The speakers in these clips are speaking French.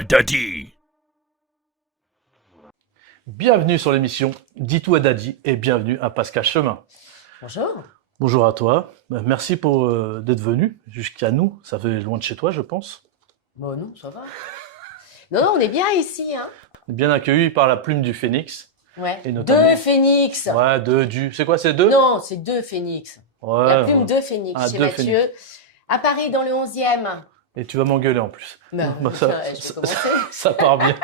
Daddy. Bienvenue sur l'émission Dis-tout à Daddy et bienvenue à Pascal Chemin. Bonjour. Bonjour à toi, merci pour d'être venu jusqu'à nous, ça fait loin de chez toi je pense. Bon, non, ça va. Non, on est bien ici, hein. Bien accueilli par la plume du phénix. Ouais. Et notamment... Deux phénix. Ouais, c'est quoi, c'est deux? Non, c'est deux phénix. Ouais, La plume ouais. de phénix Ah, chez deux Mathieu. phénix. À Paris, dans le 11e. Et tu vas m'engueuler en plus. Ben, Bah, je vais commencer. ça part bien.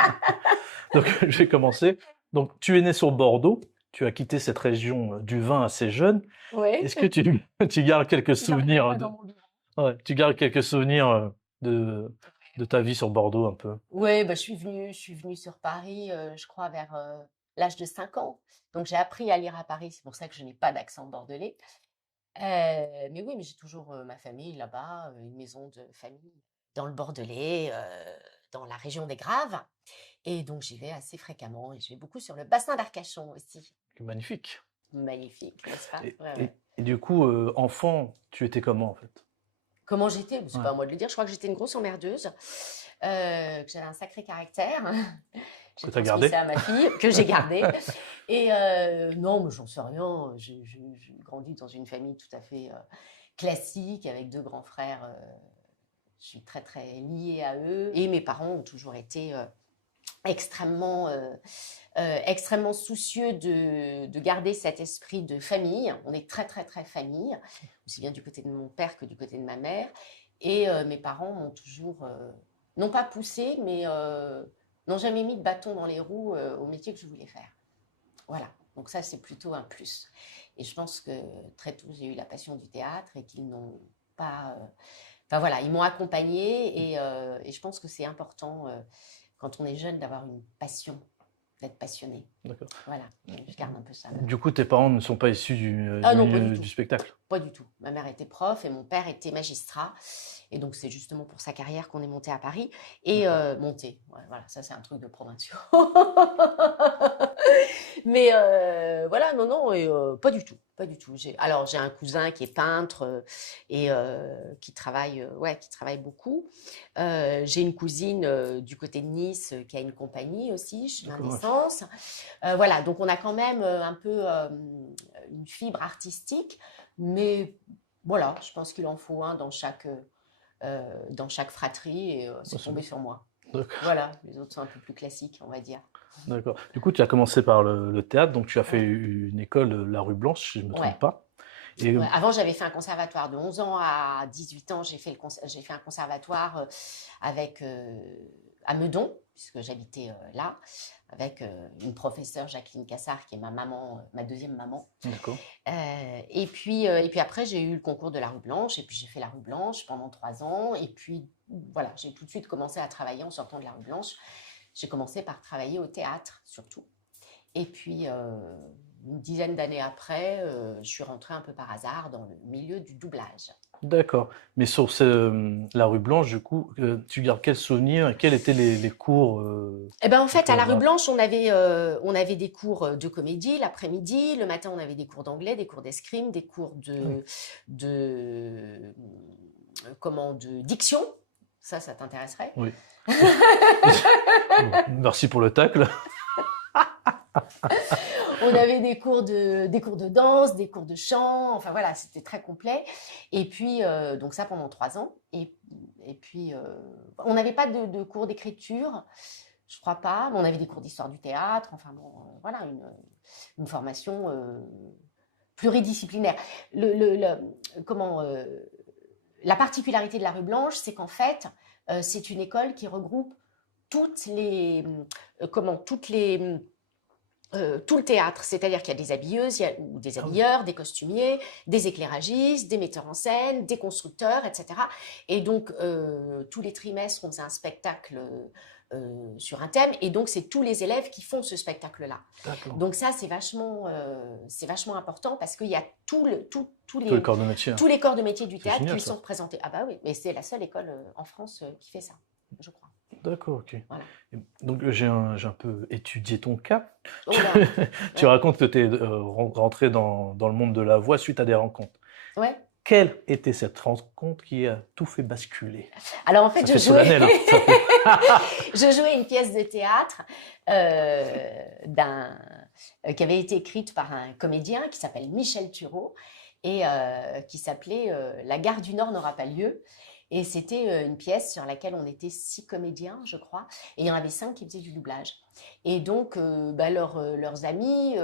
Donc je vais commencer. Donc tu es né sur Bordeaux, tu as quitté cette région du vin assez jeune. Oui. Est-ce que tu gardes quelques souvenirs ouais, tu gardes quelques souvenirs de ta vie sur Bordeaux un peu? Oui, bah, je suis venue sur Paris, je crois, vers l'âge de 5 ans. Donc, j'ai appris à lire à Paris. C'est pour ça que je n'ai pas d'accent bordelais. Mais oui, mais j'ai toujours ma famille là-bas, une maison de famille dans le Bordelais, dans la région des Graves. Et donc, j'y vais assez fréquemment. Et je vais beaucoup sur le bassin d'Arcachon aussi. Magnifique. Magnifique, n'est-ce pas? Et, Ouais, et- ouais. et du coup, enfant, tu étais comment en fait? Comment j'étais? C'est Ouais. pas à moi de le dire. Je crois que j'étais une grosse emmerdeuse, que j'avais un sacré caractère. J'ai Que t'as transmis gardé? ça à ma fille, que j'ai gardé. Et non, mais j'en sais rien. J'ai grandi dans une famille tout à fait classique, avec deux grands frères. Je suis très, très liée à eux. Et mes parents ont toujours été extrêmement, extrêmement soucieux de garder cet esprit de famille. On est très, très, très famille, aussi bien du côté de mon père que du côté de ma mère. Et mes parents m'ont toujours, non pas poussé, mais n'ont jamais mis de bâton dans les roues au métier que je voulais faire. Voilà, donc ça c'est plutôt un plus. Et je pense que très tôt j'ai eu la passion du théâtre et qu'ils n'ont pas... Enfin voilà, ils m'ont accompagnée et je pense que c'est important quand on est jeune d'avoir une passion, d'être passionné. D'accord. Voilà, donc je garde un peu ça. Du coup, tes parents ne sont pas issus Ah du non, pas milieu du tout. du spectacle? Pas du tout. Ma mère était prof et mon père était magistrat. Et donc, c'est justement pour sa carrière qu'on est monté à Paris. Et monté, ouais, voilà, ça c'est un truc de provinciaux. Mais voilà, non, non, et, pas du tout, pas du tout. Alors, j'ai un cousin qui est peintre et qui travaille, ouais, qui travaille beaucoup. J'ai une cousine du côté de Nice qui a une compagnie aussi, Chemin D'accord, ouais. d'Essence. Voilà, donc on a quand même un peu une fibre artistique, mais voilà, je pense qu'il en faut un dans chaque fratrie et c'est c'est tombé bien. sur moi. D'accord. Voilà, les autres sont un peu plus classiques, on va dire. D'accord. Du coup, tu as commencé par le théâtre, donc tu as fait Ouais. une école, la rue Blanche, si je ne me trompe Ouais. pas. Et Ouais, avant, j'avais fait un conservatoire de 11 ans à 18 ans. J'ai fait un conservatoire avec, à Meudon, puisque j'habitais là, avec une professeure, Jacqueline Cassard, qui est ma maman, ma deuxième maman. d'accord. Et puis après, j'ai eu le concours de la rue Blanche, et puis j'ai fait la rue Blanche pendant 3 ans. Et puis, voilà, j'ai tout de suite commencé à travailler en sortant de la rue Blanche. J'ai commencé par travailler au théâtre, surtout. Et puis, une dizaine d'années après, je suis rentrée un peu par hasard dans le milieu du doublage. D'accord. Mais sur la rue Blanche, du coup, tu gardes quel souvenir et quels étaient les cours Eh ben, en fait, à la rue chorégraphes? Blanche, on avait des cours de comédie l'après-midi. Le matin, on avait des cours d'anglais, des cours d'escrime, des cours de diction. Ça t'intéresserait? Oui. Bon, merci pour le tacle. On avait des cours de danse, des cours de chant, enfin voilà, c'était très complet. Et puis, donc ça pendant 3 ans. Et puis, on n'avait pas de cours d'écriture, je crois pas, mais on avait des cours d'histoire du théâtre, enfin bon, voilà, une formation pluridisciplinaire. La particularité de la rue Blanche, c'est qu'en fait, c'est une école qui regroupe toutes les, tout le théâtre, c'est-à-dire qu'il y a des habilleuses, ou des habilleurs, des costumiers, des éclairagistes, des metteurs en scène, des constructeurs, etc. Et donc, tous les trimestres, on faisait un spectacle sur un thème, et donc c'est tous les élèves qui font ce spectacle-là. D'accord. Donc ça, c'est vachement important parce qu'il y a tous Tous les corps de métier. tous les corps de métier du C'est théâtre génial, qui ça. sont représentés. Ah bah oui, mais c'est la seule école en France qui fait ça, je crois. D'accord, ok. Voilà. Et donc j'ai un peu étudié ton cas. Oh là. Tu Ouais. racontes que tu es rentré dans le monde de la voix suite à des rencontres. Ouais. quelle était cette rencontre qui a tout fait basculer? Alors en fait, Ça fait solennel, hein. je jouais une pièce de théâtre qui avait été écrite par un comédien qui s'appelle Michel Thureau et qui s'appelait La gare du Nord n'aura pas lieu. Et c'était une pièce sur laquelle on était 6 comédiens, je crois, et il y en avait 5 qui faisaient du doublage. Et donc, leurs amis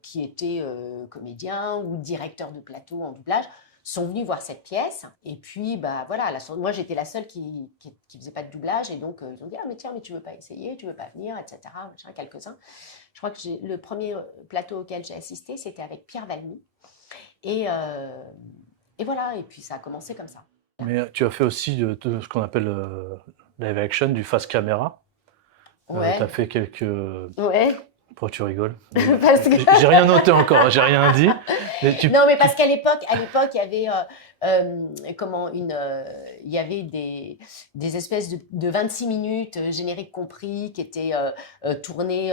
qui étaient comédiens ou directeurs de plateau en doublage sont venus voir cette pièce. Et puis, voilà, moi j'étais la seule qui faisait pas de doublage. Et donc, ils ont dit, ah mais tiens, mais tu veux pas essayer, tu veux pas venir, etc. Machin, quelques-uns. Je crois que le premier plateau auquel j'ai assisté, c'était avec Pierre Valmy. Et voilà, et puis ça a commencé comme ça. Mais tu as fait aussi de ce qu'on appelle live action, du face caméra. Tu Ouais, as fait quelques... ouais. Pourquoi tu rigoles? Parce que... J'ai rien noté encore, j'ai rien dit. Non, mais parce qu'à l'époque, il y avait il y avait des espèces de 26 minutes, génériques compris, qui étaient tournés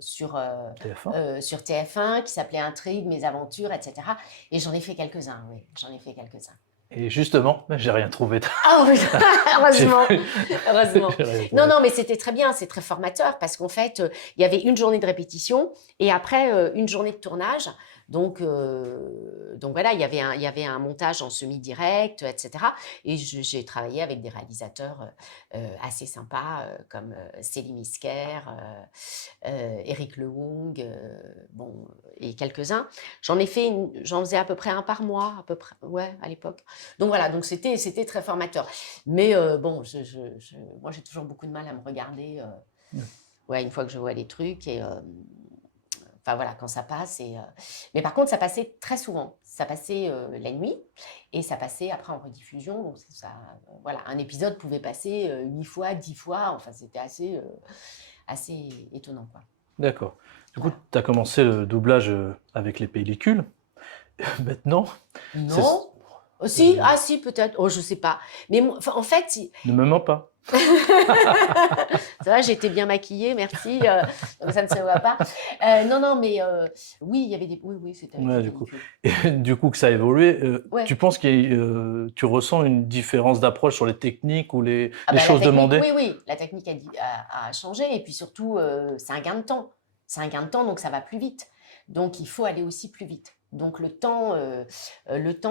sur TF1. sur TF1, qui s'appelait Intrigue, Mes aventures, etc. Et j'en ai fait quelques-uns, oui, j'en ai fait quelques-uns. Et justement, j'ai rien trouvé. Ah oui, heureusement, heureusement. J'ai rien trouvé. Non, mais c'était très bien, c'est très formateur parce qu'en fait, il y avait une journée de répétition et après une journée de tournage. Donc voilà, il y avait un montage en semi-direct, etc. Et j'ai travaillé avec des réalisateurs assez sympas comme Céline Misker, Éric Lehong, bon, et quelques-uns. J'en faisais à peu près un par mois, à peu près, ouais, à l'époque. Donc voilà, donc c'était très formateur. Mais bon, moi j'ai toujours beaucoup de mal à me regarder. Ouais, une fois que je vois les trucs et enfin voilà, quand ça passe. Mais par contre, ça passait très souvent. Ça passait la nuit et ça passait après en rediffusion. Donc voilà, un épisode pouvait passer 8 fois, 10 fois. Enfin, c'était assez étonnant, quoi. D'accord. Du coup, Voilà. tu as commencé le doublage avec les pellicules. Maintenant, Non. Si, ah si, peut-être. Oh, je sais pas. Mais en fait, ne me mens pas. ça va, j'ai été bien maquillée, merci. Donc ça ne se voit pas. Non, mais oui, il y avait des. Oui, c'était avec Ouais, des du coup. pellicules. Et du coup que ça a évolué, Ouais. tu penses tu ressens une différence d'approche sur les techniques ou les Ah bah, choses demandées? oui, la technique a changé et puis surtout, c'est un gain de temps. C'est un gain de temps, donc ça va plus vite. Donc il faut aller aussi plus vite. Donc le temps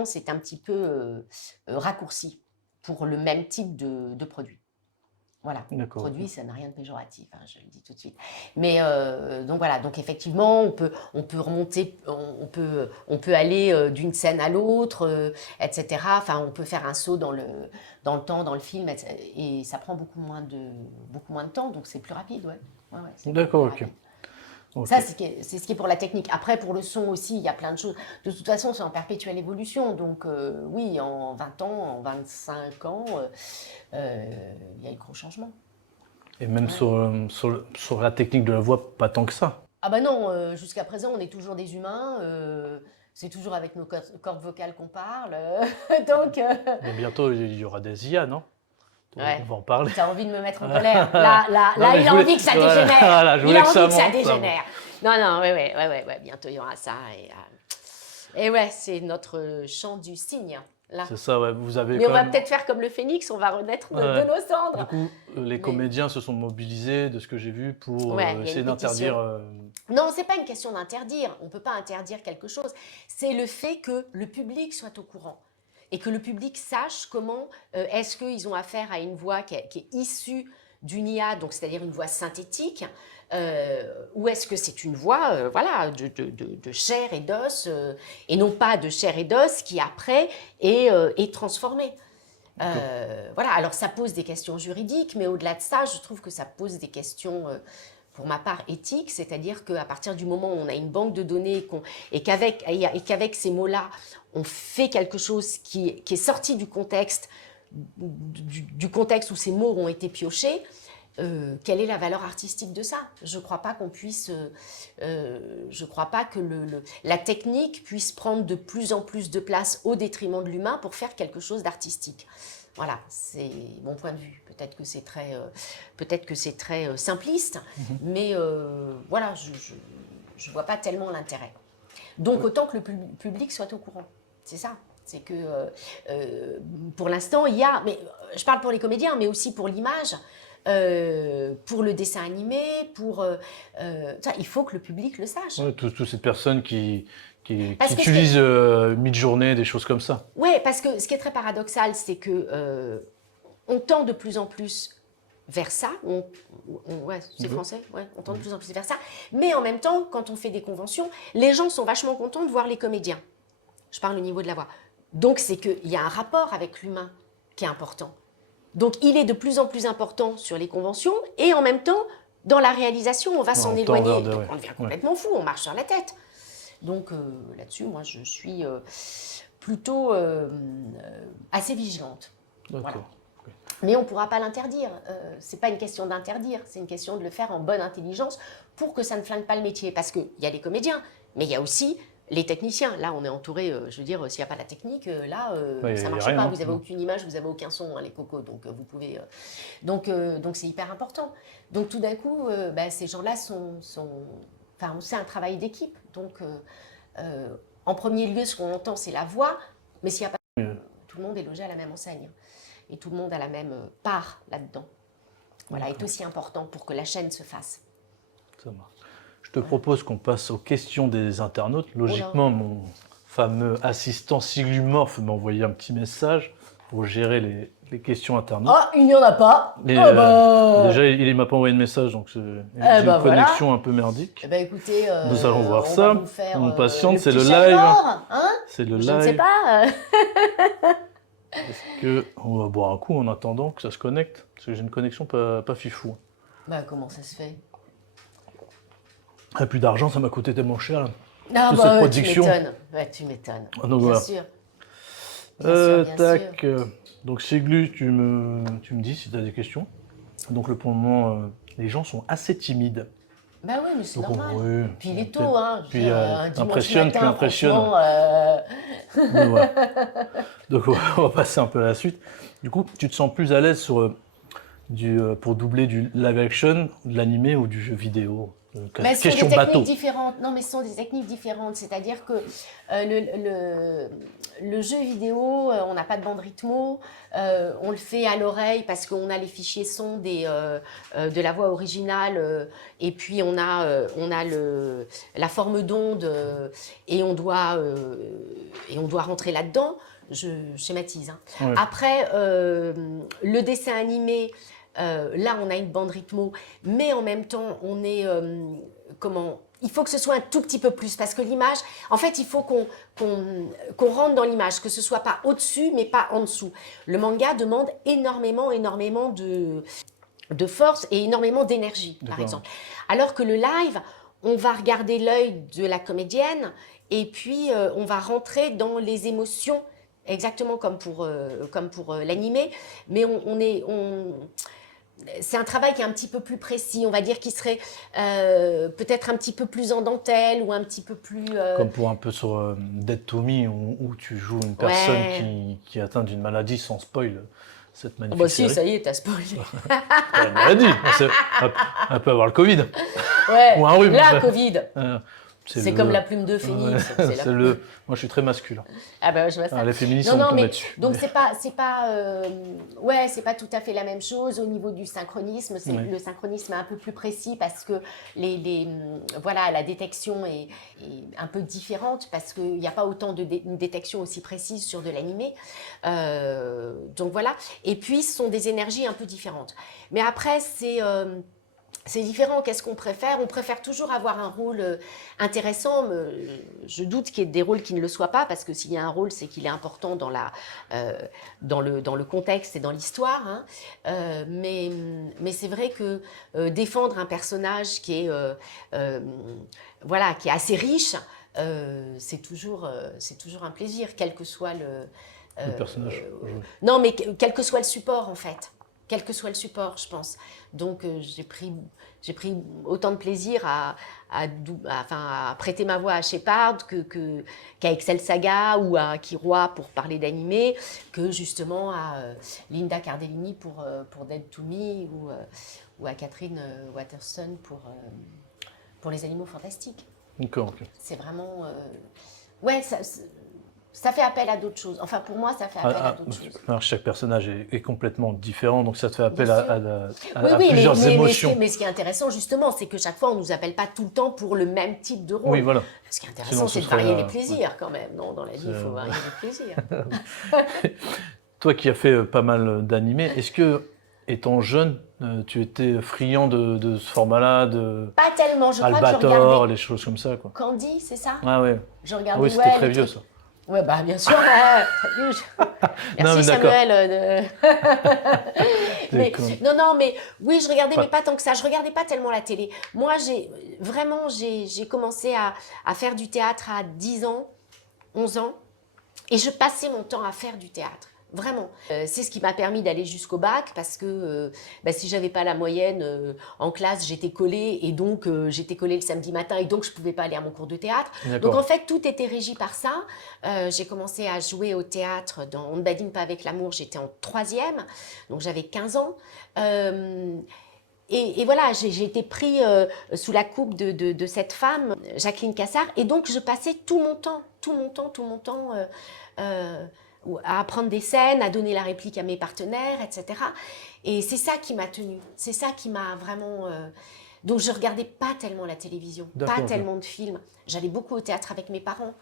c'est un petit peu raccourci pour le même type de produit. Voilà, D'accord, produit, ok. ça n'a rien de péjoratif, hein, je le dis tout de suite. Mais donc voilà, donc effectivement, on peut remonter, on peut aller d'une scène à l'autre, etc. Enfin, on peut faire un saut dans le temps, dans le film, et ça prend beaucoup moins de temps, donc c'est plus rapide, ouais. Ouais, c'est D'accord, plus ok. rapide. Ok. Ça, c'est ce qui est pour la technique. Après, pour le son aussi, il y a plein de choses. De toute façon, c'est en perpétuelle évolution. Donc, oui, en 20 ans, en 25 ans, il y a eu gros changements. Et même Ouais. sur la technique de la voix, pas tant que ça. Ah bah non, jusqu'à présent, on est toujours des humains. C'est toujours avec nos cordes vocales qu'on parle. Donc, Mais bientôt, il y aura des IA, non? ouais. On va en parler. Tu as envie de me mettre en colère. Là, Non, mais il a envie que ça dégénère. Voilà, je Il voulais a que envie ça que ça monte. dégénère. Non, ouais. Bientôt, il y aura ça. Et ouais, c'est notre chant du cygne, là. C'est ça, ouais. Vous avez Mais on quand va même... peut-être faire comme le phénix, on va renaître de Ouais. nos Du cendres. coup, les Mais- comédiens se sont mobilisés, de ce que j'ai vu, pour Ouais, il y a essayer une pétition. d'interdire... Non, c'est pas une question d'interdire. On peut pas interdire quelque chose. C'est le fait que le public soit au courant et que le public sache comment est-ce qu'ils ont affaire à une voix qui est issue d'une IA, donc c'est-à-dire une voix synthétique, ou est-ce que c'est une voix, voilà, de chair et d'os, et non pas de chair et d'os qui après est transformée. Voilà, alors ça pose des questions juridiques, mais au-delà de ça, je trouve que ça pose des questions, pour ma part, éthiques, c'est-à-dire qu'à partir du moment où on a une banque de données et qu'avec ces mots-là, on fait quelque chose qui est sorti du contexte, du contexte où ces mots ont été piochés, quelle est la valeur artistique de ça? Je ne crois pas qu'on puisse, je crois pas que la technique puisse prendre de plus en plus de place au détriment de l'humain pour faire quelque chose d'artistique. Voilà, c'est mon point de vue. Peut-être que c'est très simpliste, mais voilà, je vois pas tellement l'intérêt. Donc autant que le public soit au courant. C'est ça. C'est que pour l'instant, il y a, mais je parle pour les comédiens, mais aussi pour l'image, pour le dessin animé, ça, il faut que le public le sache. Ouais, toutes ces personnes qui Parce que utilisent Midjourney, des choses comme ça. Oui, parce que ce qui est très paradoxal, c'est que on tend de plus en plus vers ça. Ouais, c'est français, ouais, on tend de plus en plus vers ça. Mais en même temps, quand on fait des conventions, les gens sont vachement contents de voir les comédiens. Je parle au niveau de la voix. Donc, c'est qu'il y a un rapport avec l'humain qui est important. Donc, il est de plus en plus important sur les conventions et en même temps, dans la réalisation, on va s'en éloigner. Donc, on devient complètement fou, on marche sur la tête. Donc, là-dessus, moi, je suis plutôt assez vigilante. D'accord. Voilà. Mais on ne pourra pas l'interdire. Ce n'est pas une question d'interdire, c'est une question de le faire en bonne intelligence pour que ça ne flingue pas le métier. Parce qu'il y a les comédiens, mais il y a aussi les techniciens. Là, on est entouré, je veux dire, s'il n'y a pas la technique, là, ça ne marche pas. Vous n'avez aucune image, vous n'avez aucun son, hein, les cocos. Donc, vous pouvez. Donc, c'est hyper important. Donc, tout d'un coup, ces gens-là Enfin, c'est un travail d'équipe. Donc, en premier lieu, ce qu'on entend, c'est la voix. Mais s'il n'y a pas. Tout le monde est logé à la même enseigne. Et tout le monde a la même part là-dedans. Voilà, est aussi important pour que la chaîne se fasse. Ça marche. Je te propose qu'on passe aux questions des internautes. Logiquement, mon fameux assistant Siglumorph m'a envoyé un petit message pour gérer les questions internautes. Oh, il n'y en a pas. Déjà, il ne m'a pas envoyé de message, donc j'ai une connexion un peu merdique. Écoutez, nous allons voir ça. On patiente, c'est le live. Hein, c'est le live. Je ne sais pas. Est-ce qu'on va boire un coup en attendant que ça se connecte? Parce que j'ai une connexion pas fifou. Comment ça se fait? Ah, plus d'argent, ça m'a coûté tellement cher. Là. Cette production. Tu m'étonnes. Donc, bien voilà. sûr. Tac. Donc Siglu, tu me dis si tu as des questions. Donc pour le moment, les gens sont assez timides. Oui, mais c'est normal. Oui, puis il est tôt, hein. Puis impressionne. Donc on va passer un peu à la suite. Du coup, tu te sens plus à l'aise sur pour doubler du live action, de l'animé ou du jeu vidéo? Question bateau. Non, mais ce sont des techniques différentes. C'est-à-dire que le jeu vidéo, on n'a pas de bande rythmo, on le fait à l'oreille parce qu'on a les fichiers son de la voix originale et puis on a la forme d'onde et on doit rentrer là-dedans. Je schématise. Hein. Ouais. Après, le dessin animé, là, on a une bande rythmo, mais en même temps, on est... il faut que ce soit un tout petit peu plus, parce que l'image, en fait, il faut qu'on rentre dans l'image, que ce soit pas au-dessus, mais pas en dessous. Le manga demande énormément de force et énormément d'énergie, par exemple. Alors que le live, on va regarder l'œil de la comédienne, et puis on va rentrer dans les émotions, exactement comme pour l'animé, mais c'est un travail qui est un petit peu plus précis, on va dire, qui serait peut-être un petit peu plus en dentelle ou un petit peu plus... Comme pour un peu sur Dead to Me, où tu joues une personne qui est atteinte d'une maladie sans spoil. Cette magnifique série. Si, ça y est, t'as spoilé. Une maladie, elle peut avoir le Covid. Ouais, ou un rhume. La Covid. C'est comme la plume de phénix. Moi, je suis très masculin. Je vois ça. Les féministes sont tombées dessus. Donc, c'est pas tout à fait la même chose au niveau du synchronisme. Le synchronisme est un peu plus précis parce que la détection est un peu différente parce qu'il n'y a pas autant une détection aussi précise sur de l'animé. Donc, voilà. Et puis, ce sont des énergies un peu différentes. Mais après, c'est différent. Qu'est-ce qu'on préfère? On préfère toujours avoir un rôle intéressant. Je doute qu'il y ait des rôles qui ne le soient pas, parce que s'il y a un rôle, c'est qu'il est important dans le contexte et dans l'histoire. Hein. Mais c'est vrai que défendre un personnage qui est assez riche, c'est toujours un plaisir, quel que soit le personnage. Non, mais quel que soit le support, en fait. Quel que soit le support, je pense. Donc, j'ai pris autant de plaisir à prêter ma voix à Shepard qu'à Excel Saga ou à Kiroa pour parler d'animé, que justement à Linda Cardellini pour Dead to Me ou à Catherine Waterston pour Les Animaux Fantastiques. D'accord, ok. C'est vraiment... Ça fait appel à d'autres choses. Enfin, pour moi, ça fait appel à d'autres choses. Alors, chaque personnage est complètement différent, donc ça te fait appel Bien à, sûr. Oui, plusieurs émotions. Mais ce qui est intéressant, justement, c'est que chaque fois, on ne nous appelle pas tout le temps pour le même type de rôle. Oui, voilà. Ce qui est intéressant, c'est de varier les plaisirs, quand même. Non, dans la vie, il faut varier les plaisirs. Toi qui as fait pas mal d'animés, est-ce que, étant jeune, tu étais friand de ce format-là, de Pas tellement, je crois que je Albator, regardais... les choses comme ça, quoi. Candy, c'est ça? Ah ouais. Je regardais, Oui, c'était très vieux, ça. Ouais, bah bien sûr. Merci Non, mais Samuel. Mais, Cool. non, mais oui, je regardais, Pas- mais pas tant que ça. Je regardais pas tellement la télé. Moi, j'ai commencé à faire du théâtre à 10 ans, 11 ans, et je passais mon temps à faire du théâtre. Vraiment. C'est ce qui m'a permis d'aller jusqu'au bac parce que si j'avais pas la moyenne en classe, j'étais collée et donc j'étais collée le samedi matin et donc je pouvais pas aller à mon cours de théâtre. Donc en fait, tout était régi par ça. J'ai commencé à jouer au théâtre dans On ne badine pas avec l'amour, j'étais en 3e, donc j'avais 15 ans. Et voilà, j'ai été pris sous la coupe de cette femme, Jacqueline Cassard, et donc je passais tout mon temps à apprendre des scènes, à donner la réplique à mes partenaires, etc. Et c'est ça qui m'a tenue, c'est ça qui m'a vraiment... Donc je regardais pas tellement la télévision, pas tellement de films. J'allais beaucoup au théâtre avec mes parents.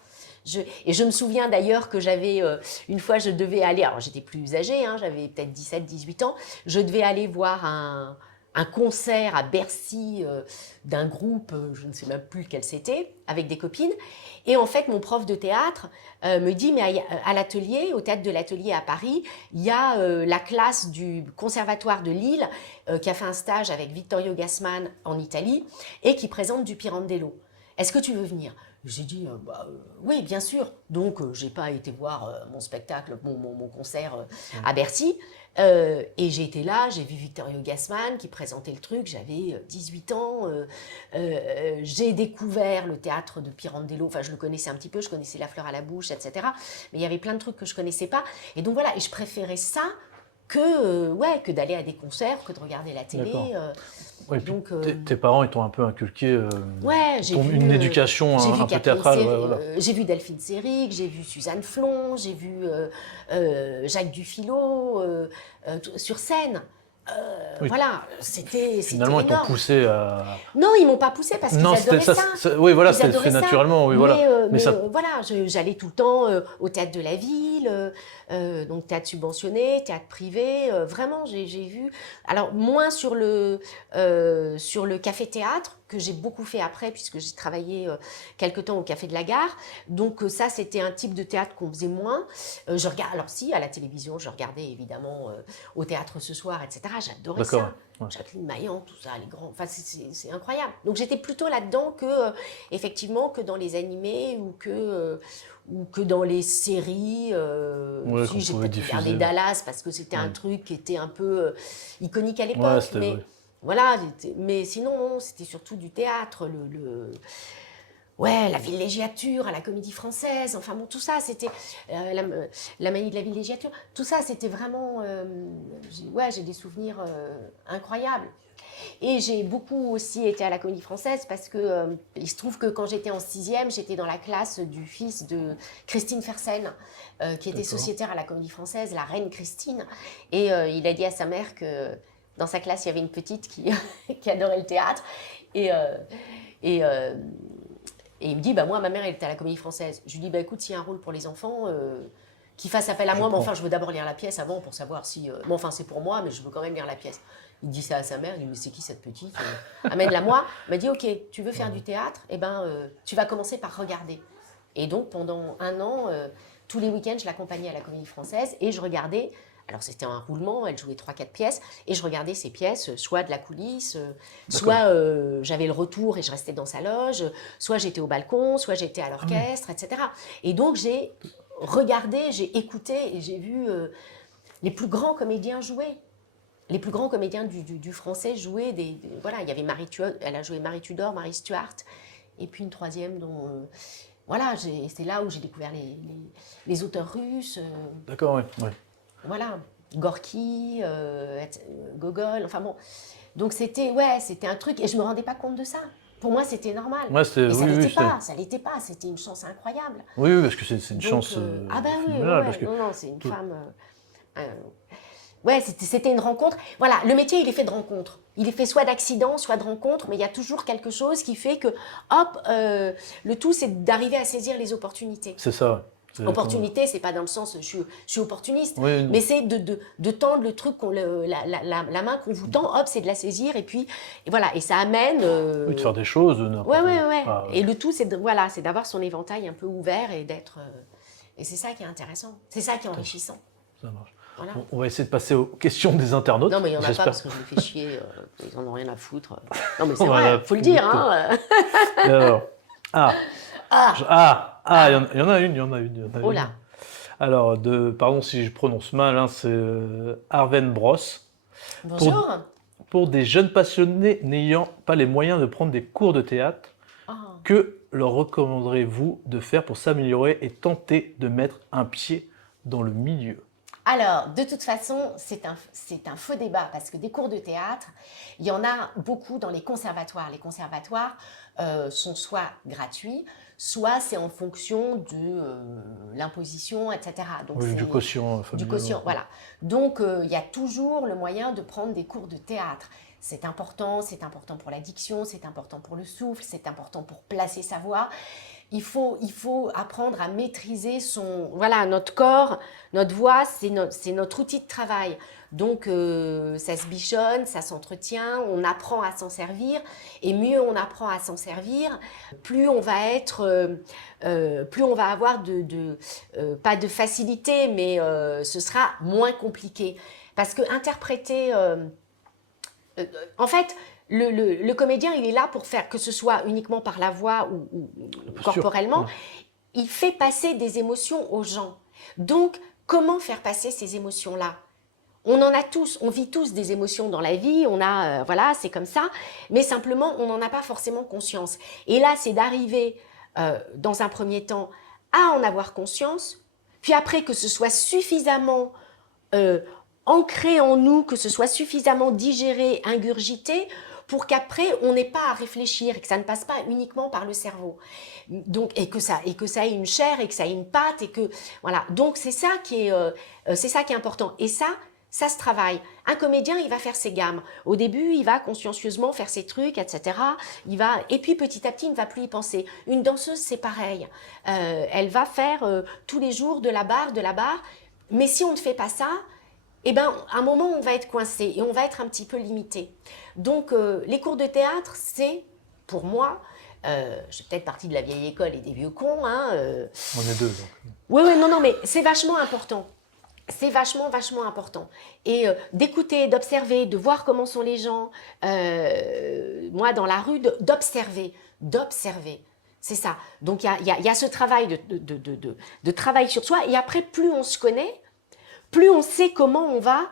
Et je me souviens d'ailleurs que j'avais, une fois je devais aller, alors j'étais plus âgée, hein, j'avais peut-être 17, 18 ans, je devais aller voir un concert à Bercy d'un groupe, je ne sais même plus lequel c'était, avec des copines. Et en fait, mon prof de théâtre me dit, mais à l'atelier, au théâtre de l'Atelier à Paris, il y a la classe du conservatoire de Lille qui a fait un stage avec Vittorio Gassman en Italie et qui présente du Pirandello. Est-ce que tu veux venir ? J'ai dit, oui, bien sûr. Donc, je n'ai pas été voir mon spectacle, mon concert à Bercy. Et j'ai été là, j'ai vu Vittorio Gassman qui présentait le truc, j'avais 18 ans. J'ai découvert le théâtre de Pirandello, enfin, je le connaissais un petit peu, je connaissais La fleur à la bouche, etc. Mais il y avait plein de trucs que je ne connaissais pas. Et donc, voilà, et je préférais ça que d'aller à des concerts, que de regarder la télé. Oui, donc, tes parents, ils t'ont un peu inculqué une éducation un peu théâtrale. J'ai vu Delphine Seyrig, j'ai vu Suzanne Flon, j'ai vu Jacques Dufilot sur scène. Voilà, c'était finalement, ils t'ont poussé à... Non, ils m'ont pas poussé parce qu'ils adoraient ça. Oui, voilà, c'était fait naturellement. Oui, voilà. Mais voilà, j'allais tout le temps au théâtre de la ville, donc théâtre subventionné, théâtre privé. Vraiment, j'ai vu... Alors, moins sur le café-théâtre, que j'ai beaucoup fait après, puisque j'ai travaillé quelque temps au Café de la Gare. Donc ça, c'était un type de théâtre qu'on faisait moins. Alors si, à la télévision, je regardais évidemment au Théâtre ce soir, etc. J'adorais ça. Ouais. Jacqueline Maillan, tout ça, les grands... Enfin, c'est incroyable. Donc j'étais plutôt là-dedans effectivement, que dans les animés ou que dans les séries. Si, j'ai peut-être regardé Dallas parce que c'était un truc qui était un peu iconique à l'époque. Mais voilà, mais sinon, c'était surtout du théâtre, la villégiature à la Comédie Française, enfin bon, tout ça, c'était la manie de la villégiature, tout ça, c'était vraiment, j'ai des souvenirs incroyables. Et j'ai beaucoup aussi été à la Comédie Française parce que il se trouve que quand j'étais en 6e, j'étais dans la classe du fils de Christine Fersen, qui était sociétaire à la Comédie Française, la reine Christine, et il a dit à sa mère que dans sa classe, il y avait une petite qui adorait le théâtre. Et il me dit, moi, ma mère, elle était à la Comédie Française. Je lui dis, écoute, s'il y a un rôle pour les enfants, qu'il fasse appel à moi. Mais enfin, je veux d'abord lire la pièce avant pour savoir si... c'est pour moi, mais je veux quand même lire la pièce. Il dit ça à sa mère, il dit, mais c'est qui cette petite Amène-la moi. Il m'a dit, ok, tu veux faire du théâtre tu vas commencer par regarder. Et donc, pendant 1 an, tous les week-ends, je l'accompagnais à la Comédie Française et je regardais... Alors, c'était un roulement, elle jouait 3-4 pièces, et je regardais ces pièces, soit de la coulisse, soit j'avais le retour et je restais dans sa loge, soit j'étais au balcon, soit j'étais à l'orchestre, etc. Et donc, j'ai regardé, j'ai écouté et j'ai vu les plus grands comédiens jouer. Les plus grands comédiens du français jouaient voilà, il y avait elle a joué Marie Tudor, Marie Stuart, et puis une troisième dont... c'est là où j'ai découvert les auteurs russes. D'accord, oui. Voilà, Gorky, Gogol, enfin bon. Donc c'était un truc, et je ne me rendais pas compte de ça. Pour moi, c'était normal. Ouais, Et ça oui, l'était oui, pas, ça l'était pas. C'était une chance incroyable. oui, oui, parce que c'est une Donc, chance ah ben oui, phénoménale, parce ouais, que non, non, c'est une tout- femme. Ouais, c'était une rencontre. Voilà, le métier, il est fait de rencontres. Il est fait soit d'accidents, soit de rencontres, mais il y a toujours quelque chose qui fait que, hop, le tout, c'est d'arriver à saisir les opportunités. c'est ça. Opportunité, c'est pas dans le sens je suis opportuniste, Oui, non. mais c'est de tendre le truc, la main qu'on vous tend, hop, c'est de la saisir, et puis et voilà, et ça amène. Oui, de faire des choses, Ouais, ouais, ouais. Ah, Et le tout, c'est voilà, c'est d'avoir son éventail un peu ouvert et d'être. Et c'est ça qui est intéressant, c'est ça qui est enrichissant. ça marche. Voilà. Bon, on va essayer de passer aux questions des internautes. Non, mais il n'y en a pas j'espère. parce que je les fais chier, ils en ont rien à foutre. Non, mais c'est Voilà, vrai, faut le dire. Hein. Et alors, Ah, il y en a une, oh là. Alors, pardon si je prononce mal, hein, c'est Arven Bros. Bonjour. Pour des jeunes passionnés n'ayant pas les moyens de prendre des cours de théâtre, Ah. que leur recommanderez-vous de faire pour s'améliorer et tenter de mettre un pied dans le milieu? Alors, de toute façon, c'est un faux débat parce que des cours de théâtre, il y en a beaucoup dans les conservatoires. Les conservatoires sont soit gratuits, soit c'est en fonction de l'imposition, etc. Donc, Oui, c'est du quotient du familial. quotient, voilà. Donc, il y a toujours le moyen de prendre des cours de théâtre. C'est important pour la diction, c'est important pour le souffle, c'est important pour placer sa voix. Il faut apprendre à maîtriser voilà, notre corps, notre voix, c'est notre outil de travail. Donc, ça se bichonne, ça s'entretient, on apprend à s'en servir. Et mieux on apprend à s'en servir, plus on va plus on va avoir pas de facilité, mais ce sera moins compliqué. Parce que interpréter... en fait, le comédien, il est là pour faire, que ce soit uniquement par la voix ou corporellement, il fait passer des émotions aux gens. Donc, comment faire passer ces émotions-là? On en a tous, on vit tous des émotions dans la vie, voilà, c'est comme ça, mais simplement, on n'en a pas forcément conscience. Et là, c'est d'arriver, dans un premier temps, à en avoir conscience, puis après que ce soit suffisamment ancré en nous, que ce soit suffisamment digéré, ingurgité, pour qu'après, on n'ait pas à réfléchir et que ça ne passe pas uniquement par le cerveau. Donc, et que ça ait une chair et que ça ait une patte et que voilà. Donc c'est ça qui est important. Et ça se travaille. Un comédien, il va faire ses gammes. Au début, il va consciencieusement faire ses trucs, etc. Et puis petit à petit, il ne va plus y penser. Une danseuse, c'est pareil. Elle va faire tous les jours de la barre. Mais si on ne fait pas ça, eh ben, à un moment, on va être coincé et on va être un petit peu limité. Donc, les cours de théâtre, c'est, pour moi, je suis peut-être partie de la vieille école et des vieux cons. Hein, On est deux. Donc. Oui, non, mais c'est vachement important. C'est vachement important. Et d'écouter, d'observer, de voir comment sont les gens. Moi, dans la rue, d'observer. C'est ça. Donc, il y a ce travail de travail sur soi. Et après, plus on se connaît, plus on sait comment on va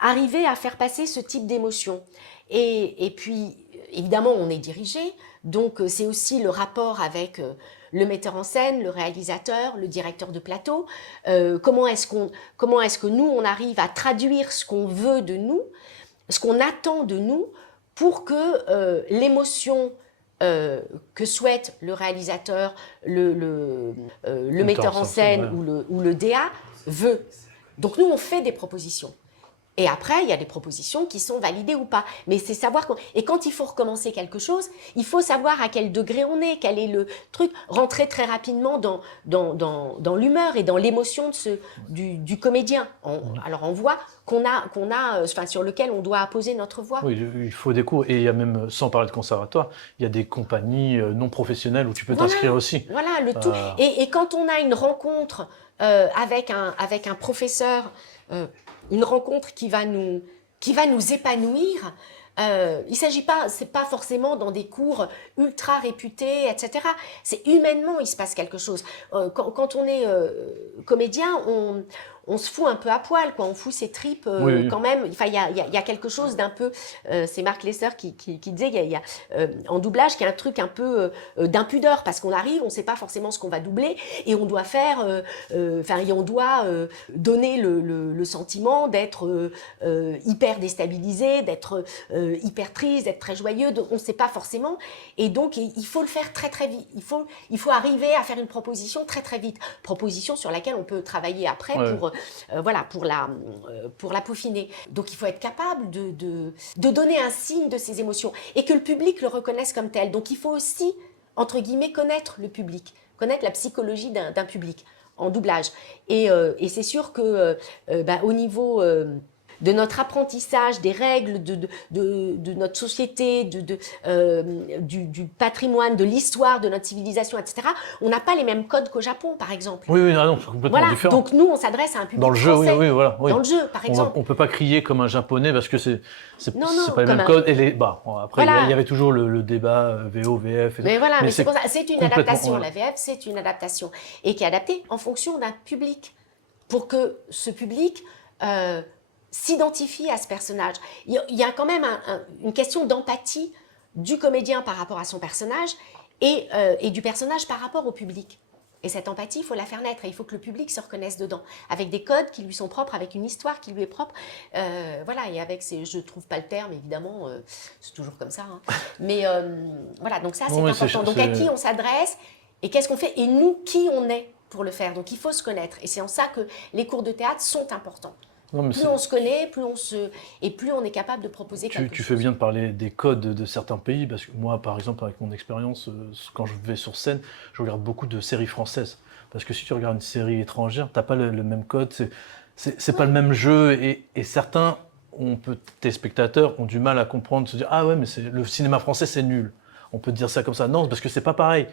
arriver à faire passer ce type d'émotion. Et puis, évidemment, on est dirigé. Donc, c'est aussi le rapport avec le metteur en scène, le réalisateur, le directeur de plateau. Comment est-ce que nous, on arrive à traduire ce qu'on veut de nous, ce qu'on attend de nous, pour que l'émotion que souhaite le réalisateur, le metteur en scène ou le DA veut. Donc nous, on fait des propositions. Et après, il y a des propositions qui sont validées ou pas. Mais c'est savoir... Et quand il faut recommencer quelque chose, il faut savoir à quel degré on est, quel est le truc. Rentrer très rapidement dans l'humeur et dans l'émotion du comédien. Alors on voit sur lequel on doit apposer notre voix. Oui, il faut des cours. Et il y a même, sans parler de conservatoire, il y a des compagnies non professionnelles où tu peux t'inscrire aussi. Voilà, le tout. Et quand on a une rencontre avec un professeur... une rencontre qui va nous épanouir. Il ne s'agit pas, c'est pas forcément dans des cours ultra réputés, etc. C'est humainement, il se passe quelque chose. Quand on est comédien, on se fout un peu à poil, quoi. On fout ses tripes quand même. Enfin, il y a quelque chose d'un peu, c'est Marc Lesser qui disait, il y a en doublage, qu'il y a un truc un peu d'impudeur, parce qu'on arrive, on ne sait pas forcément ce qu'on va doubler, et on doit faire, on doit donner le sentiment d'être hyper déstabilisé, d'être hyper triste, d'être très joyeux, on ne sait pas forcément, et donc il faut le faire très très vite, il faut arriver à faire une proposition très très vite, proposition sur laquelle on peut travailler après pour la peaufiner. Donc il faut être capable de donner un signe de ses émotions, et que le public le reconnaisse comme tel. Donc il faut aussi, entre guillemets, connaître le public, connaître la psychologie d'un public en doublage. Et c'est sûr que au niveau de notre apprentissage, des règles de notre société, du patrimoine, de l'histoire de notre civilisation, etc., on n'a pas les mêmes codes qu'au Japon, par exemple. Oui, non, c'est complètement différent. Donc nous, on s'adresse à un public dans le jeu, français. oui, voilà. Dans le jeu, par exemple. On ne peut pas crier comme un japonais parce que c'est pas les mêmes un... codes. Et après, il y avait toujours le débat VO, VF. Mais voilà, mais c'est pour ça, c'est une adaptation. La VF, c'est une adaptation. Et qui est adaptée en fonction d'un public. Pour que ce public s'identifie à ce personnage. Il y a quand même une question d'empathie du comédien par rapport à son personnage et du personnage par rapport au public. Et cette empathie, il faut la faire naître et il faut que le public se reconnaisse dedans, avec des codes qui lui sont propres, avec une histoire qui lui est propre. Et avec je ne trouve pas le terme, évidemment, c'est toujours comme ça. Hein. Mais donc ça, c'est important. Donc à qui on s'adresse et qu'est-ce qu'on fait et nous, qui on est pour le faire. Donc il faut se connaître. Et c'est en ça que les cours de théâtre sont importants. Plus on se connaît, plus on est capable de proposer quelque chose. Tu fais bien de parler des codes de certains pays, parce que moi, par exemple, avec mon expérience, quand je vais sur scène, je regarde beaucoup de séries françaises. Parce que si tu regardes une série étrangère, tu n'as pas le même code, c'est pas le même jeu, et certains, téléspectateurs, ont du mal à comprendre, se dire « Ah ouais, mais le cinéma français, c'est nul ». On peut dire ça comme ça. Non, parce que c'est pas pareil.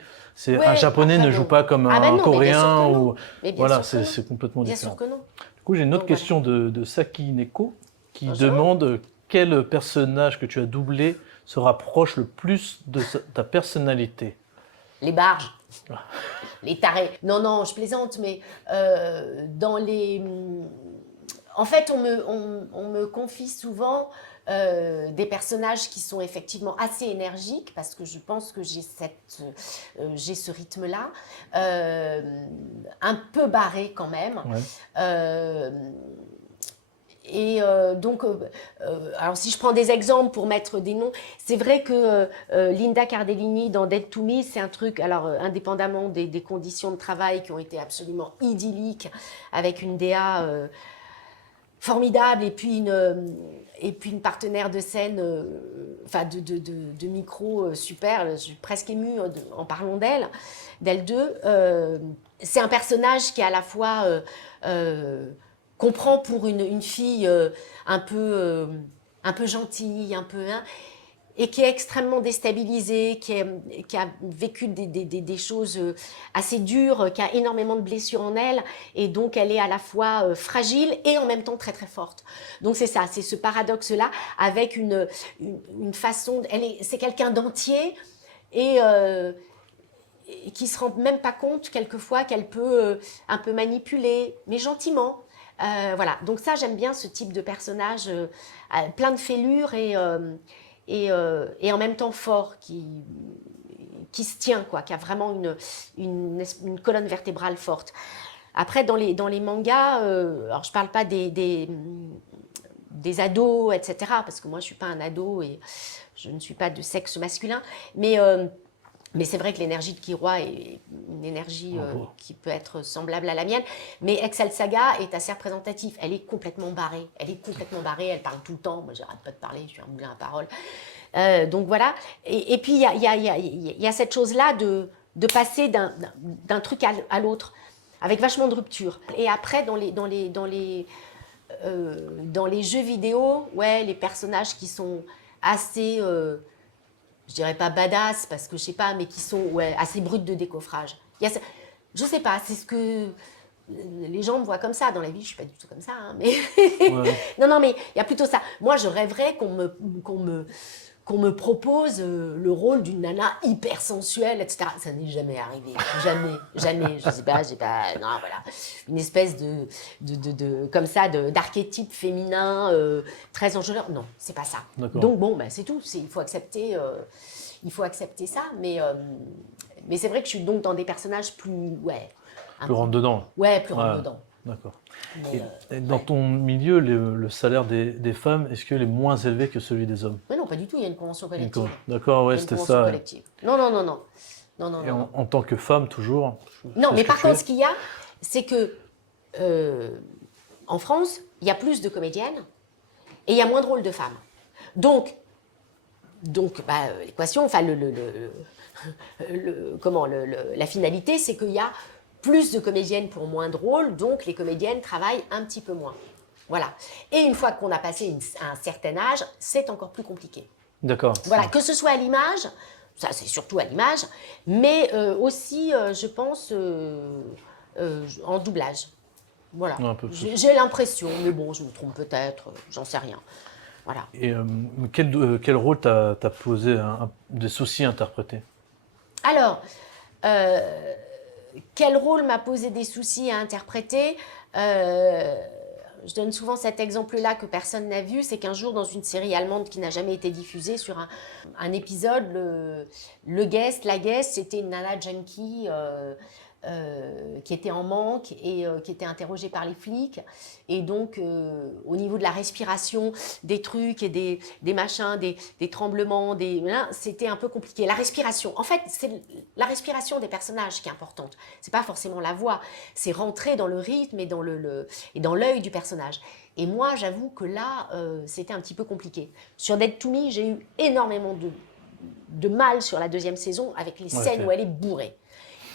Un japonais ne joue pas comme un coréen. Voilà, c'est complètement différent. Bien sûr que non. Du coup, j'ai une autre question de Saki Neko qui demande quel personnage que tu as doublé se rapproche le plus de ta personnalité. Les barges. Les tarés. Non, je plaisante, mais dans les... En fait, on me confie souvent des personnages qui sont effectivement assez énergiques, parce que je pense que j'ai ce rythme-là, un peu barré quand même. Ouais. Alors si je prends des exemples pour mettre des noms, c'est vrai que Linda Cardellini dans Dead to Me, c'est un truc, alors indépendamment des conditions de travail qui ont été absolument idylliques, avec une DA formidable et puis une partenaire de scène, de micro super, je suis presque émue en parlant d'elle deux. C'est un personnage qui est à la fois... qu'on prend pour une fille un peu gentille, et qui est extrêmement déstabilisée, qui a vécu des choses assez dures, qui a énormément de blessures en elle, et donc elle est à la fois fragile et en même temps très très forte. Donc c'est ça, c'est ce paradoxe-là, avec une façon... C'est quelqu'un d'entier, et qui ne se rend même pas compte quelquefois qu'elle peut un peu manipuler, mais gentiment. Voilà, donc ça j'aime bien ce type de personnage plein de fêlures et en même temps fort, qui se tient, quoi, qui a vraiment une colonne vertébrale forte. Après, dans les mangas, alors je ne parle pas des ados, etc., parce que moi je ne suis pas un ado et je ne suis pas de sexe masculin, mais c'est vrai que l'énergie de Killua est une énergie qui peut être semblable à la mienne. Mais Excel Saga est assez représentatif. Elle est complètement barrée. Elle parle tout le temps. Moi, j'arrête pas de parler, je suis un moulin à parole. Donc voilà. Et puis, il y a cette chose-là de passer d'un truc à l'autre, avec vachement de rupture. Et après, dans les jeux vidéo, les personnages qui sont assez... je dirais pas badass, parce que je sais pas, mais qui sont assez brutes de décoffrage. Je sais pas, c'est ce que les gens me voient comme ça. Dans la vie, je suis pas du tout comme ça, hein, mais non, mais il y a plutôt ça. Moi, je rêverais qu'on qu'on me propose le rôle d'une nana hyper sensuelle, etc. Ça n'est jamais arrivé. Jamais, jamais. Je sais pas, non, voilà. Une espèce comme ça, d'archétype féminin très enjôleur. Non, c'est pas ça. Donc bon, c'est tout. Il faut accepter ça. Mais c'est vrai que je suis donc dans des personnages plus, plus rentre dedans. Ouais, plus rentre dedans. D'accord. Et dans ton milieu, le salaire des femmes, est-ce qu'il est moins élevé que celui des hommes? Mais non, pas du tout, il y a une convention collective. D'accord, ouais, c'était ça. Collective. Non. Et en tant que femme, toujours? Non, mais par contre, ce qu'il y a, c'est que en France, il y a plus de comédiennes et il y a moins de rôles de femmes. Donc l'équation, enfin, la finalité, c'est qu'il y a plus de comédiennes pour moins de rôles, donc les comédiennes travaillent un petit peu moins. Voilà. Et une fois qu'on a passé un certain âge, c'est encore plus compliqué. D'accord. Voilà, que ce soit à l'image, ça c'est surtout à l'image, mais aussi, je pense, en doublage. Voilà. J'ai l'impression, mais bon, je me trompe peut-être, j'en sais rien. Voilà. Et quel rôle t'as posé des soucis à interpréter? Alors, quel rôle m'a posé des soucis à interpréter? Je donne souvent cet exemple-là que personne n'a vu, c'est qu'un jour, dans une série allemande qui n'a jamais été diffusée, sur un épisode, la guest, c'était une nana junkie qui était en manque et qui était interrogée par les flics. Et donc, au niveau de la respiration, des trucs et des machins, des tremblements, c'était un peu compliqué. La respiration, en fait, c'est la respiration des personnages qui est importante. C'est pas forcément la voix, c'est rentrer dans le rythme et dans l'œil du personnage. Et moi, j'avoue que là, c'était un petit peu compliqué. Sur Dead to Me, j'ai eu énormément de mal sur la deuxième saison avec les scènes où elle est bourrée.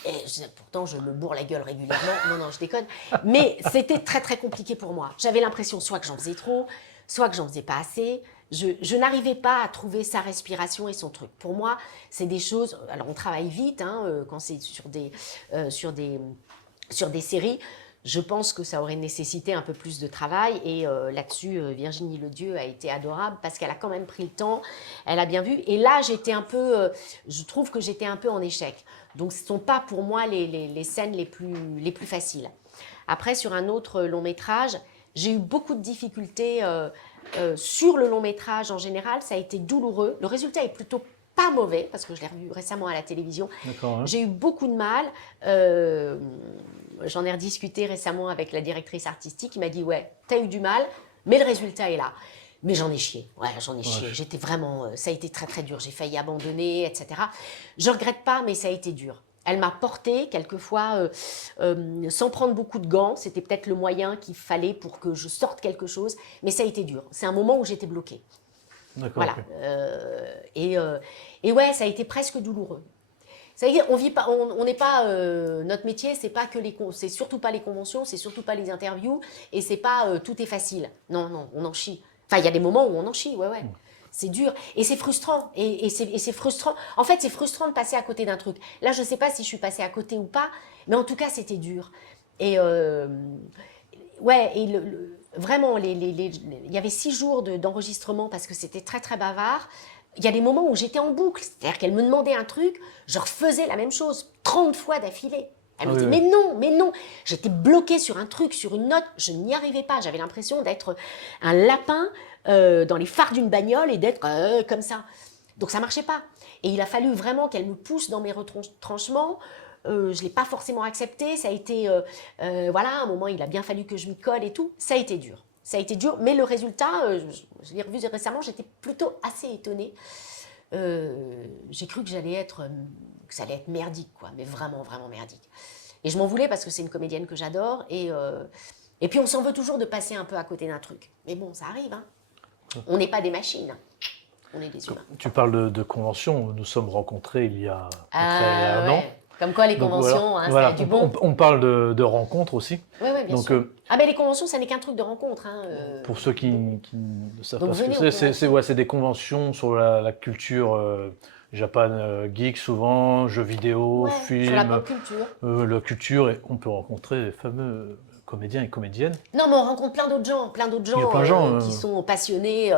Et pourtant, je me bourre la gueule régulièrement. Non, je déconne. Mais c'était très, très compliqué pour moi. J'avais l'impression soit que j'en faisais trop, soit que j'en faisais pas assez. Je n'arrivais pas à trouver sa respiration et son truc. Pour moi, c'est des choses... Alors, on travaille vite quand c'est sur des séries. Je pense que ça aurait nécessité un peu plus de travail et là-dessus, Virginie Ledieu a été adorable parce qu'elle a quand même pris le temps, elle a bien vu. Et là, je trouve que j'étais un peu en échec. Donc, ce ne sont pas pour moi les scènes les plus faciles. Après, sur un autre long métrage, j'ai eu beaucoup de difficultés sur le long métrage en général. Ça a été douloureux. Le résultat est plutôt pas mauvais parce que je l'ai revu récemment à la télévision. J'ai eu beaucoup de mal. J'en ai rediscuté récemment avec la directrice artistique qui m'a dit « Ouais, t'as eu du mal, mais le résultat est là. » Mais j'en ai chié. Ouais, j'en ai chié. J'étais vraiment... ça a été très, très dur. J'ai failli abandonner, etc. Je regrette pas, mais ça a été dur. Elle m'a portée, quelquefois, sans prendre beaucoup de gants. C'était peut-être le moyen qu'il fallait pour que je sorte quelque chose. Mais ça a été dur. C'est un moment où j'étais bloquée. Voilà. Et ouais, ça a été presque douloureux. Ça veut dire, on vit pas, on n'est pas notre métier, c'est surtout pas les conventions, c'est surtout pas les interviews, et c'est pas tout est facile. Non, on en chie. Enfin, il y a des moments où on en chie, ouais. C'est dur et c'est frustrant. Et c'est frustrant. En fait, c'est frustrant de passer à côté d'un truc. Là, je sais pas si je suis passée à côté ou pas, mais en tout cas, c'était dur. Et vraiment, il y avait 6 jours d'enregistrement parce que c'était très, très bavard. Il y a des moments où j'étais en boucle, c'est-à-dire qu'elle me demandait un truc, je refaisais la même chose 30 fois d'affilée. Elle me dit mais non, j'étais bloquée sur un truc, sur une note, je n'y arrivais pas, j'avais l'impression d'être un lapin dans les phares d'une bagnole et d'être comme ça. Donc ça marchait pas. Et il a fallu vraiment qu'elle me pousse dans mes retranchements. Je ne l'ai pas forcément accepté, ça a été, à un moment il a bien fallu que je m'y colle et tout, ça a été dur. Ça a été dur, mais le résultat, je l'ai revu récemment, j'étais plutôt assez étonnée. J'ai cru que ça allait être merdique, quoi, mais vraiment, vraiment merdique. Et je m'en voulais parce que c'est une comédienne que j'adore, et puis on s'en veut toujours de passer un peu à côté d'un truc. Mais bon, ça arrive, hein. On n'est pas des machines, on est des humains. Tu parles de convention, nous sommes rencontrés il y a un an. Comme quoi les conventions, ça a du bon. On parle de rencontres aussi. Oui, bien sûr. Mais les conventions, ça n'est qu'un truc de rencontre. Pour ceux qui ne savent pas ce que c'est des conventions sur la culture Japan Geek souvent, jeux vidéo, Ouais, sur la films, pop culture. la culture, et on peut rencontrer les fameux comédiens et comédiennes. Non, mais on rencontre plein d'autres Il y a gens plein de gens. qui sont passionnés,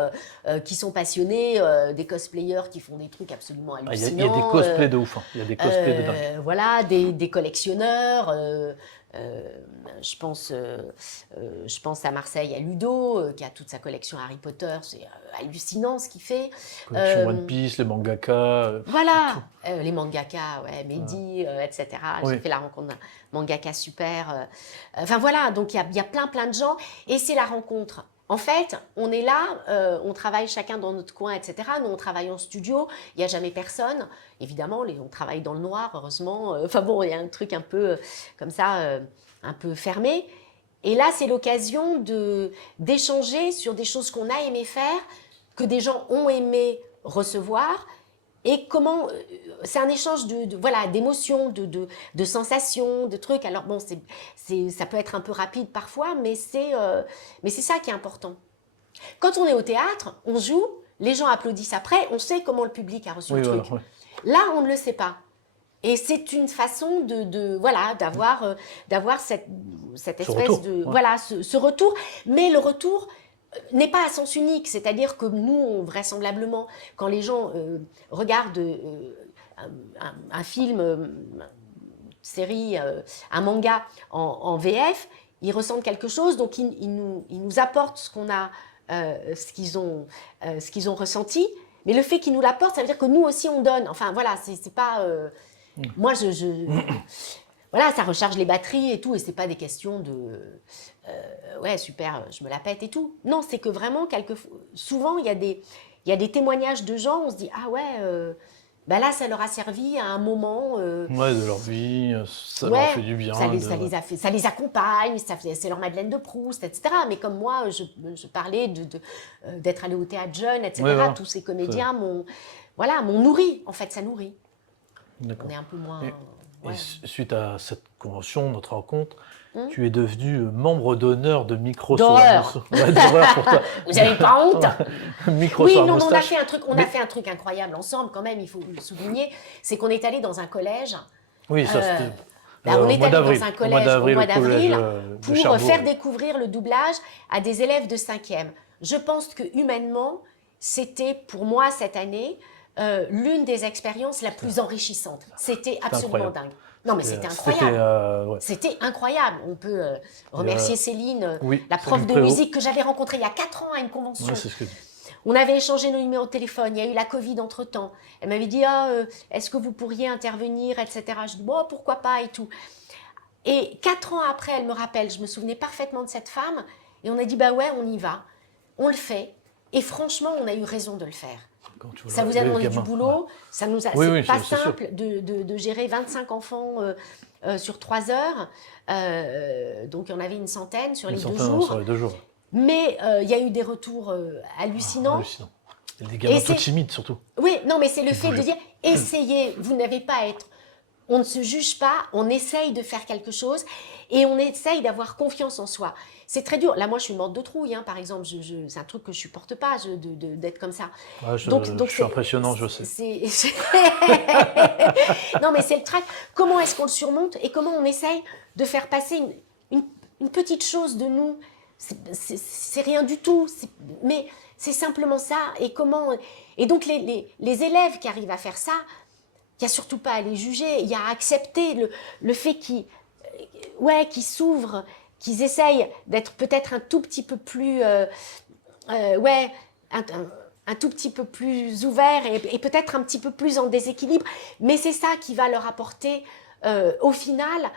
des cosplayers qui font des trucs absolument Il y a des hallucinants. cosplays de ouf, hein. Il y a des cosplays de dingue. Voilà, des collectionneurs. Euh, je pense à Marseille, à Ludo, qui a toute sa collection Harry Potter. C'est hallucinant ce qu'il fait. Collection One Euh, Piece, les mangaka, voilà, tout. les mangaka, ouais, Mehdi, etc. J'ai Oui. fait la rencontre d'un mangaka super. Enfin voilà, donc il y a plein de gens et c'est la rencontre. En fait, on est là, on travaille chacun dans notre coin, etc. Nous, on travaille en studio, il n'y a jamais personne. Évidemment, on travaille dans le noir, heureusement. Enfin bon, il y a un truc un peu comme ça, un peu fermé. Et là, c'est l'occasion d'échanger sur des choses qu'on a aimé faire, que des gens ont aimé recevoir. Et comment, c'est un échange voilà, d'émotions, de sensations, de trucs. Alors bon, ça peut être un peu rapide parfois, mais c'est ça qui est important. Quand on est au théâtre, on joue, les gens applaudissent après, on sait comment le public a reçu Oui, le voilà, truc. ouais. Là, on ne le sait pas. Et c'est une façon voilà, d'avoir cette espèce retour, ouais. voilà, ce retour. Mais le retour n'est pas à sens unique, c'est-à-dire que nous, vraisemblablement, quand les gens regardent un film, une série, un manga en VF, ils ressentent quelque chose, donc ils nous apportent ce qu'ils ont ressenti. Mais le fait qu'ils nous l'apportent, ça veut dire que nous aussi on donne. Enfin voilà, c'est pas. Moi, voilà, ça recharge les batteries et tout, et c'est pas des questions de ouais, super, je me la pète et tout. Non, c'est que vraiment, souvent, il y a des témoignages de gens, on se dit, ah ouais, bah là, ça leur a servi à un moment. Ouais, de leur vie, ça leur a Ouais, fait du bien. ça les accompagne, c'est leur Madeleine de Proust, etc. Mais comme moi, je parlais d'être allée au théâtre jeune, etc. Ouais, voilà. Tous ces comédiens m'ont nourri, en fait, ça nourrit. D'accord. On est un peu moins. Et Ouais. suite à cette convention, notre rencontre, Hum. tu es devenu membre d'honneur de Micro D'horreur. Ouais, d'horreur pour toi. Vous n'avez pas honte? Micro Oui, sur la non, mais moustache. on a fait un truc incroyable ensemble quand même, il faut le souligner. C'est qu'on est allé dans un collège. Oui, ça Euh, c'était on au est mois allé d'avril. dans un Au collège mois au d'avril, mois au collège d'avril de pour Cherbourg. faire découvrir le doublage à des élèves de 5e. Je pense que humainement, c'était pour moi cette année l'une des expériences la plus enrichissantes. C'était absolument incroyable. dingue. Non, mais c'était incroyable. Ouais. C'était incroyable. On peut remercier Céline, Oui, la prof Céline de Prévost. musique que j'avais rencontrée il y a 4 ans à une convention. Ouais, c'est ce que je dis. On avait échangé nos numéros de téléphone, il y a eu la Covid entre-temps. Elle m'avait dit, est-ce que vous pourriez intervenir, etc. Je dis, bon, pourquoi pas et tout. Et 4 ans après, elle me rappelle, je me souvenais parfaitement de cette femme, et on a dit, bah ouais, on y va, on le fait. Et franchement, on a eu raison de le faire. Ça vous a demandé du boulot, ouais. ça nous a, Oui, c'est pas c'est sûr. simple de gérer 25 enfants sur 3 heures. Donc, il y en avait une centaine sur les 2 jours. Sur les 2 jours. Mais il y a eu des retours hallucinants. Hallucinant. Et des gamins Et tout timides surtout. Oui, non, mais c'est le Qui fait de bougeaient dire, essayez, vous n'avez pas à être... On ne se juge pas, on essaye de faire quelque chose et on essaye d'avoir confiance en soi. C'est très dur. Là, moi, je suis morte de trouille, hein, par exemple. C'est un truc que je supporte pas, d'être comme ça. Ouais, je suis impressionnant, je sais. Non, mais c'est le trac. Comment est-ce qu'on le surmonte et comment on essaye de faire passer une petite chose de nous. C'est rien du tout, mais c'est simplement ça. Et donc, les élèves qui arrivent à faire ça, il n'y a surtout pas à les juger, il y a à accepter le fait qu'ils s'ouvrent, qu'ils essayent d'être peut-être un tout petit peu plus, un tout petit peu plus ouvert et peut-être un petit peu plus en déséquilibre, mais c'est ça qui va leur apporter, au final,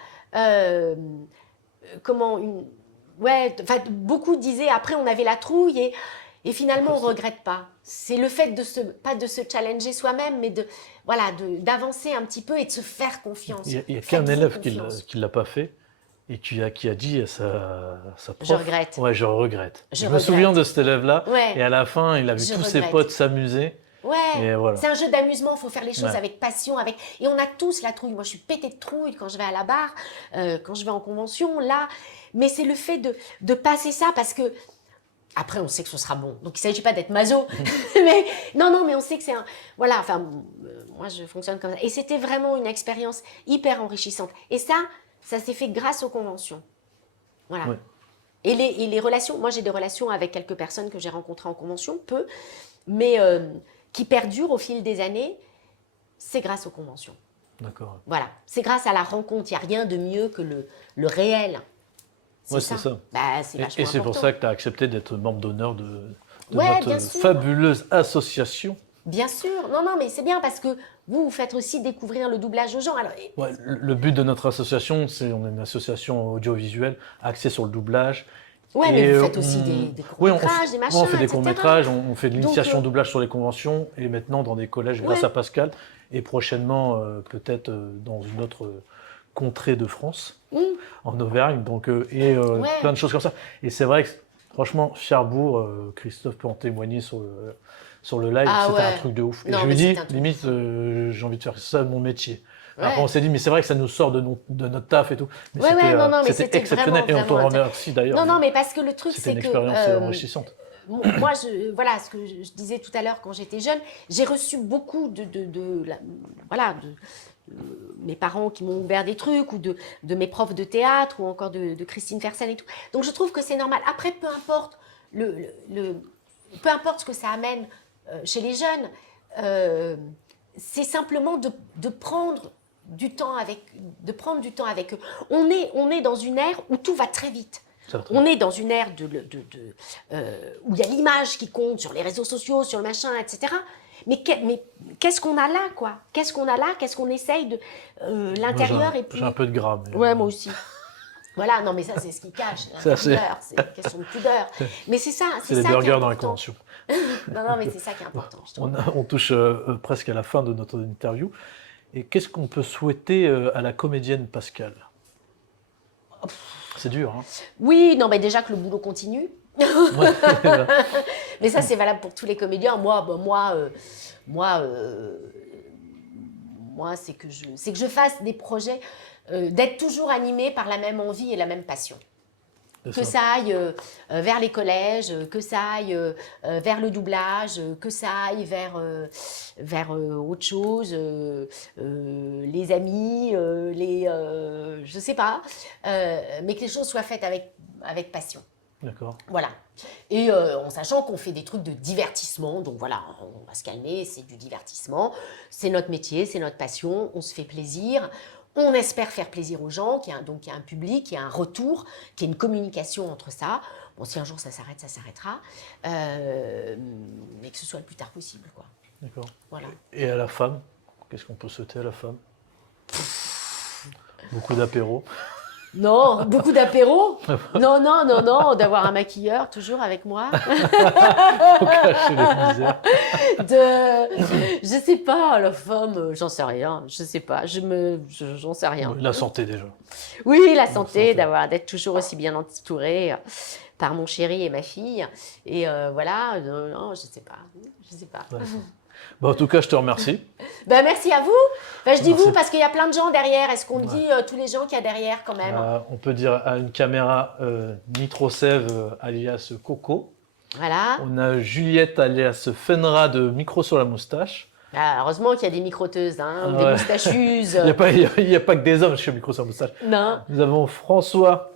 beaucoup disaient après on avait la trouille et finalement on ne regrette pas. C'est le fait pas de se challenger soi-même, mais d'avancer un petit peu et de se faire confiance. Il n'y a qu'un élève qui ne l'a pas fait et qui a dit à sa prof, je regrette. Ouais, je regrette. Je me souviens de cet élève-là, ouais. Et à la fin, il a vu tous ses potes s'amuser. Ouais, voilà. C'est un jeu d'amusement, il faut faire les choses avec passion. Et on a tous la trouille. Moi, je suis pétée de trouille quand je vais à la barre, quand je vais en convention, là. Mais c'est le fait de passer ça parce que Après, on sait que ce sera bon. Donc, il ne s'agit pas d'être maso. Mais non, mais on sait que c'est un... Voilà, enfin, moi, je fonctionne comme ça. Et c'était vraiment une expérience hyper enrichissante. Et ça s'est fait grâce aux conventions. Voilà. Ouais. Et les relations, moi, j'ai des relations avec quelques personnes que j'ai rencontrées en convention, peu, mais qui perdurent au fil des années. C'est grâce aux conventions. D'accord. Voilà. C'est grâce à la rencontre. Il n'y a rien de mieux que le réel. Ouais, c'est ça. Bah, c'est vachement Et c'est pour important. ça que tu as accepté d'être membre d'honneur de Ouais, notre bien sûr. fabuleuse association. Bien sûr. Non, mais c'est bien parce que vous faites aussi découvrir le doublage aux gens. Alors, Ouais, le but de notre association, c'est on est une association audiovisuelle axée sur le doublage. ouais, mais Et vous faites aussi des oui, courts-métrages, des machins, on fait des etc. courts-métrages, on fait de Donc, l'initiation doublage sur les conventions et maintenant dans des collèges grâce ouais. à Pascal et prochainement peut-être dans une autre contrée de France, en Auvergne, donc, Ouais. plein de choses comme ça. Et c'est vrai que franchement, Cherbourg, Christophe peut en témoigner sur le live, Ah c'était un ouais. truc de ouf. Et Non, je mais lui c'est dis, un truc limite, j'ai envie de faire ça mon métier. Ouais. Après, on s'est dit, mais c'est vrai que ça nous sort de notre taf et tout. Mais Ouais, c'était non, mais c'était exceptionnel vraiment, et on te vraiment remercie d'ailleurs. Non, mais parce que le truc, C'était c'est une que expérience enrichissante. moi, voilà, ce que je disais tout à l'heure quand j'étais jeune, j'ai reçu beaucoup voilà, mes parents qui m'ont ouvert des trucs, ou de mes profs de théâtre, ou encore de Christine Fersen et tout. Donc, je trouve que c'est normal. Après, peu importe peu importe ce que ça amène chez les jeunes, c'est simplement de prendre du temps avec eux. On est dans une ère où tout va très vite. On est dans une ère où il y a l'image qui compte sur les réseaux sociaux, sur le machin, etc. Mais qu'est-ce qu'on a là, quoi? Qu'est-ce qu'on a là? Qu'est-ce qu'on essaye de... l'intérieur et puis... J'ai un peu de gras. Mais Ouais, moi aussi. Voilà, non, mais ça, c'est ce qui cache l'intérieur. C'est une question de pudeur. Mais c'est ça, c'est les ça qui est burgers dans les important. conventions. Non, mais c'est ça qui est important, je trouve. On touche presque à la fin de notre interview. Et qu'est-ce qu'on peut souhaiter à la comédienne Pascal? C'est dur, hein? Oui, non, mais déjà que le boulot continue. Ouais. Mais ça, c'est valable pour tous les comédiens. Moi, c'est que je fasse des projets, d'être toujours animée par la même envie et la même passion. Que ça aille vers les collèges, que ça aille vers le doublage, que ça aille vers autre chose, les amis, je sais pas, mais que les choses soient faites avec passion. D'accord. Voilà. Et en sachant qu'on fait des trucs de divertissement, donc voilà, on va se calmer, c'est du divertissement, c'est notre métier, c'est notre passion, on se fait plaisir. On espère faire plaisir aux gens, qu'il y a un public, qu'il y a un retour, qu'il y ait une communication entre ça. Bon, si un jour ça s'arrête, ça s'arrêtera. Mais que ce soit le plus tard possible, quoi. D'accord. Voilà. Et à la femme, qu'est-ce qu'on peut souhaiter à la femme? Beaucoup d'apéros. Non, beaucoup d'apéros. Non, d'avoir un maquilleur toujours avec moi. Pour cacher les misères. Je sais pas, la femme, j'en sais rien. Je sais pas, j'en sais rien. La santé déjà. Oui, la santé, d'être toujours aussi bien entourée par mon chéri et ma fille. Et voilà, non, je sais pas. Ouais. Bon, en tout cas, je te remercie. Ben, merci à vous. Ben, je dis Merci. vous parce qu'il y a plein de gens derrière. Est-ce qu'on dit tous les gens qu'il y a derrière quand même? On peut dire à une caméra Nitrosev alias Coco. Voilà. On a Juliette alias Fenra de Micro sur la moustache. Ah, heureusement qu'il y a des microteuses, hein, ou des Ouais. moustacheuses. Il n'y a pas que des hommes chez Micro sur la moustache. Non. Nous avons François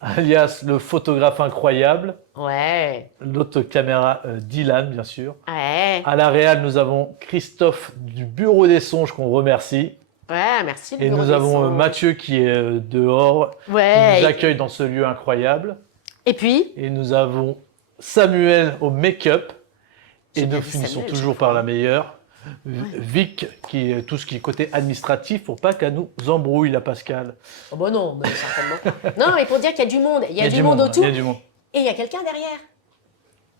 alias le photographe incroyable. Ouais. L'autre caméra Dylan, bien sûr. Ouais. À la réal, nous avons Christophe du Bureau des Songes qu'on remercie. Ouais, merci. le Et bureau nous des avons sons. Mathieu qui est dehors, qui Ouais. nous accueille dans ce lieu incroyable. Et puis Et nous avons Samuel au make-up. Et J'ai nous bien vu finissons Samuel, toujours chaque par fois. la meilleure. Vic, qui est tout ce qui est côté administratif, pour pas qu'elle nous embrouille, la Pascal. Oh bah non, mais certainement. Non, mais pour dire qu'il y a du monde. Il y a du monde Il autour. y a du monde. Et il y a quelqu'un derrière.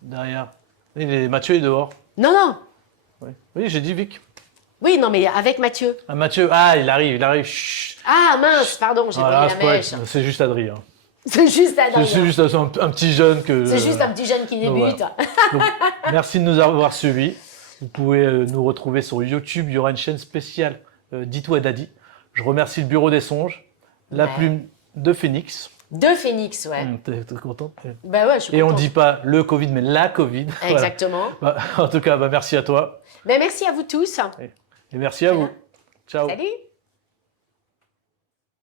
Derrière. Mathieu est dehors. Non. Oui, oui, j'ai dit Vic. Oui, non, mais avec Mathieu. Ah, Mathieu, il arrive. Chut. Ah mince, pardon, j'ai Voilà, brûlé la mèche. c'est juste Adrien. C'est juste Adrien. C'est juste un petit jeune que. C'est juste un petit jeune qui donc débute. voilà. Donc, merci de nous avoir suivis. Vous pouvez nous retrouver sur YouTube. Il y aura une chaîne spéciale Ditou et Daddy. Je remercie le Bureau des Songes, la Ouais. plume de Phoenix. Deux phénix, ouais. T'es contente? Bah ouais, je suis Et on contente. dit pas le Covid, mais la Covid. Voilà. Exactement. Bah, en tout cas, bah, merci à toi. Ben, merci à vous tous. Et merci à vous. Ciao. Salut.